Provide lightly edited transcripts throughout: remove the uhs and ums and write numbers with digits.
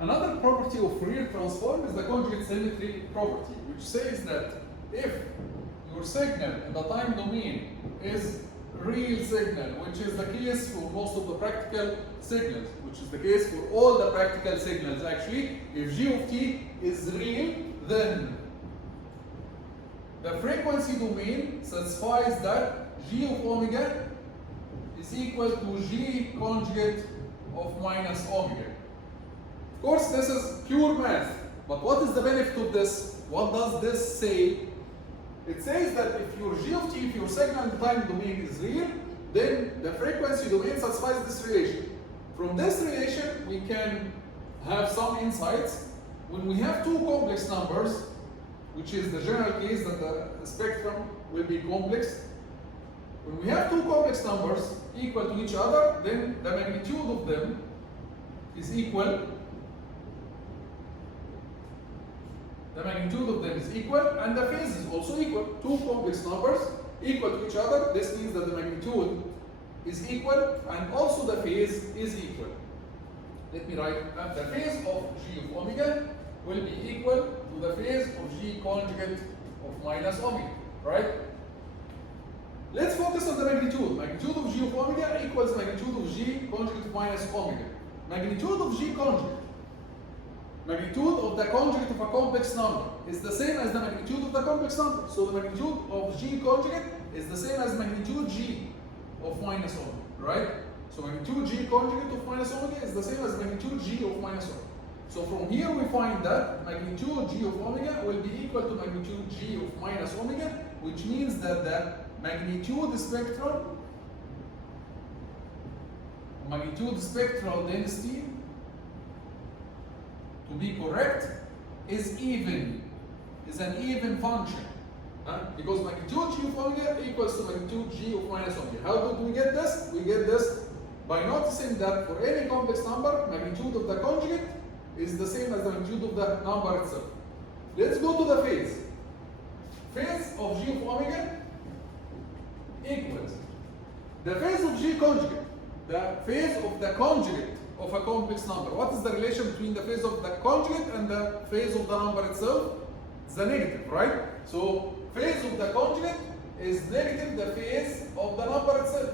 Another property of Fourier transform is the conjugate symmetry property, which says that if your signal in the time domain is real signal, which is the case for most of the practical signals, which is the case for all the practical signals actually, if g of t is real, then the frequency domain satisfies that g of omega is equal to g conjugate of minus omega. Of course, this is pure math, but what is the benefit of this? What does this say? It says that if your g of t, if your signal time domain is real, then the frequency domain satisfies this relation. From this relation, we can have some insights. When we have two complex numbers, which is the general case that the spectrum will be complex, when we have two complex numbers equal to each other, then the magnitude of them is equal. The magnitude of them is equal, and the phase is also equal. Two complex numbers equal to each other. This means that the magnitude is equal, and also the phase is equal. Let me write that the phase of g of omega will be equal to the phase of g conjugate of minus omega, right? Let's focus on the magnitude. Magnitude of g of omega equals magnitude of g conjugate of minus omega. Magnitude of g conjugate, magnitude of the conjugate of a complex number, is the same as the magnitude of the complex number. So the magnitude of g conjugate is the same as magnitude g of minus omega, right? So magnitude g conjugate of minus omega is the same as magnitude g of minus omega. So from here we find that magnitude g of omega will be equal to magnitude g of minus omega, which means that the magnitude spectral spectral density, to be correct, is an even function. Because magnitude g of omega equals to magnitude g of minus omega. How did we get this? We get this by noticing that for any complex number, magnitude of the conjugate is the same as the magnitude of the number itself. Let's go to the phase. Phase of g of omega equals the phase of g conjugate, the phase of the conjugate of a complex number. What is the relation between the phase of the conjugate and the phase of the number itself? It's the negative, right? So phase of the conjugate is negative the phase of the number itself.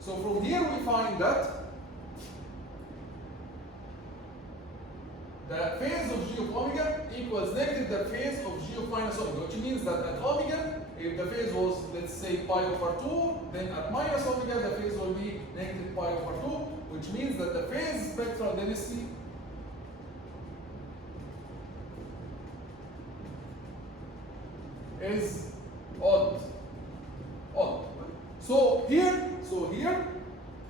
So from here we find that the phase of g of omega equals negative the phase of g of minus omega, which means that at omega, if the phase was, let's say, pi over 2, then at minus omega the phase will be negative pi over 2, which means that the phase spectral density is odd. So here,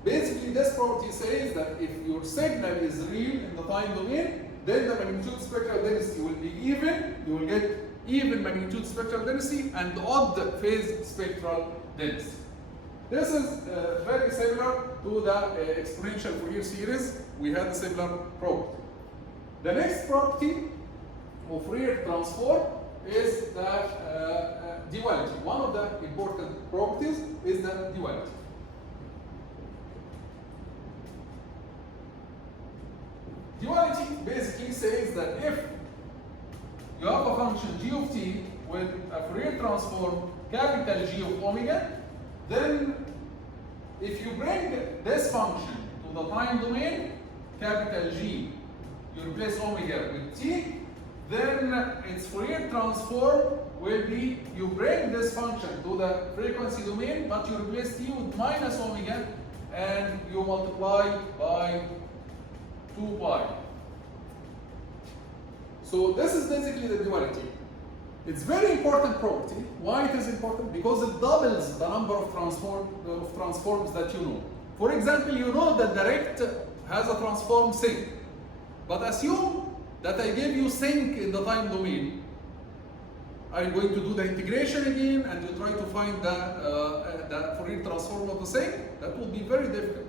basically this property says that if your signal is real in the time domain, then the magnitude spectral density will be even. You will get even magnitude spectral density and odd phase spectral density. This is very similar to the exponential Fourier series. We had a similar property. The next property of Fourier transform is the duality. One of the important properties is the duality. Duality basically says that if you have a function g of t with a Fourier transform capital G of omega, then if you bring this function to the time domain, capital G, you replace omega with t, then its Fourier transform will be, you bring this function to the frequency domain, but you replace t with minus omega, and you multiply by 2 pi. So this is basically the duality. It's very important property. Why it is important? Because it doubles the number of transforms that you know. For example, you know that the rect has a transform sinc, but assume that I gave you sinc in the time domain. Are you going to do the integration again and you try to find the Fourier transform of the sinc? That will be very difficult.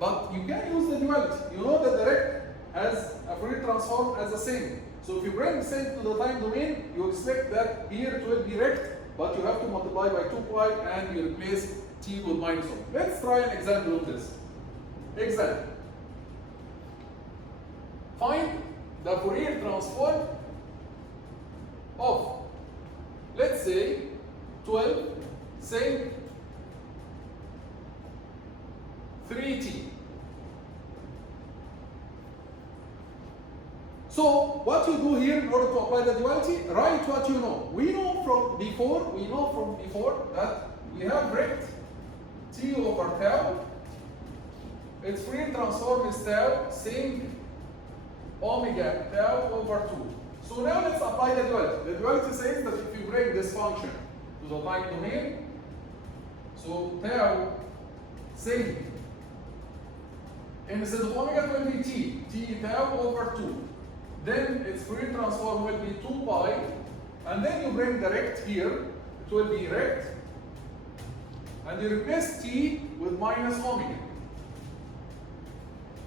But you can use the duality. You know that the rect has a Fourier transform as a sinc. So if you bring sinc to the time domain, you expect that here it will be rect, but you have to multiply by 2 pi and you replace t with minus 1. Let's try an example of this. Example. find the Fourier transform of, let's say, 12 sec 3t. So what you do here in order to apply the duality, write what you know. We know from before that we have rect t over tau. Its Fourier transform is tau sec omega tau over 2. So now let's apply the duality. The duality says that if you bring this function to the time domain, so tau sec, instead of omega it will be t tau over 2. Then its Fourier transform will be 2 pi, and then you bring the rect here, it will be rect, and you replace t with minus omega.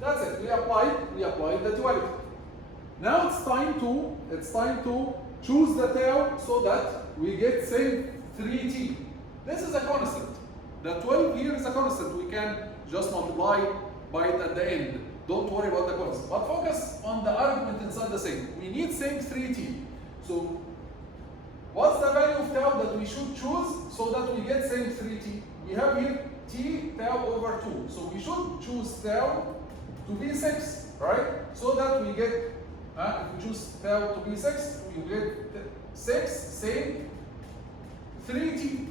That's it. We applied the duality. Now it's time to choose the tau so that we get sec 3t. This is a constant. The 12 here is a constant. We can just multiply by it at the end. Don't worry about the constant. But focus on the argument inside the sec. We need sec 3t. So what's the value of tau that we should choose so that we get sec 3t? We have here t tau over 2. So we should choose tau to be 6, right? So that we get, if we choose tau to be 6, we get 6 sec 3t.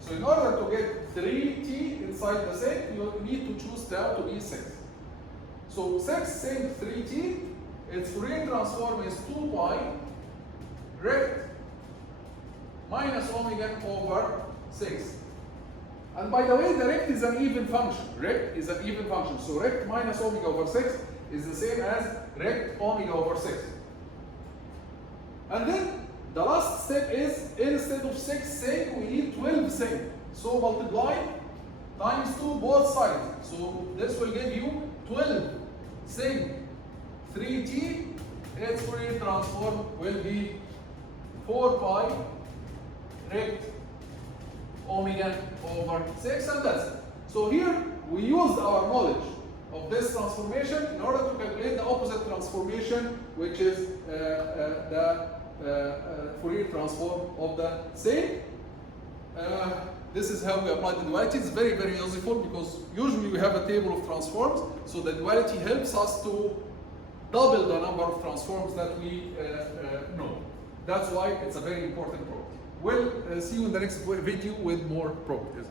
So in order to get 3t inside the sec, you need to choose tau to be 6. So 6 sec 3t, its Fourier transform is 2 pi rect minus omega over 6. And by the way, the rect is an even function. Rect is an even function. So rect minus omega over 6 is the same as rect omega over 6. And then the last step is, instead of 6 sec, we need 12 sec. So multiply times 2 both sides. So this will give you 12 sec 3t. Its Fourier transform will be 4 pi rect omega over 6, and that's it. So here we used our knowledge of this transformation in order to calculate the opposite transformation, which is the Fourier transform of the same. This is how we apply the duality. It's very, very useful because usually we have a table of transforms. So the duality helps us to double the number of transforms that we know. That's why it's a very important property. We'll see you in the next video with more properties.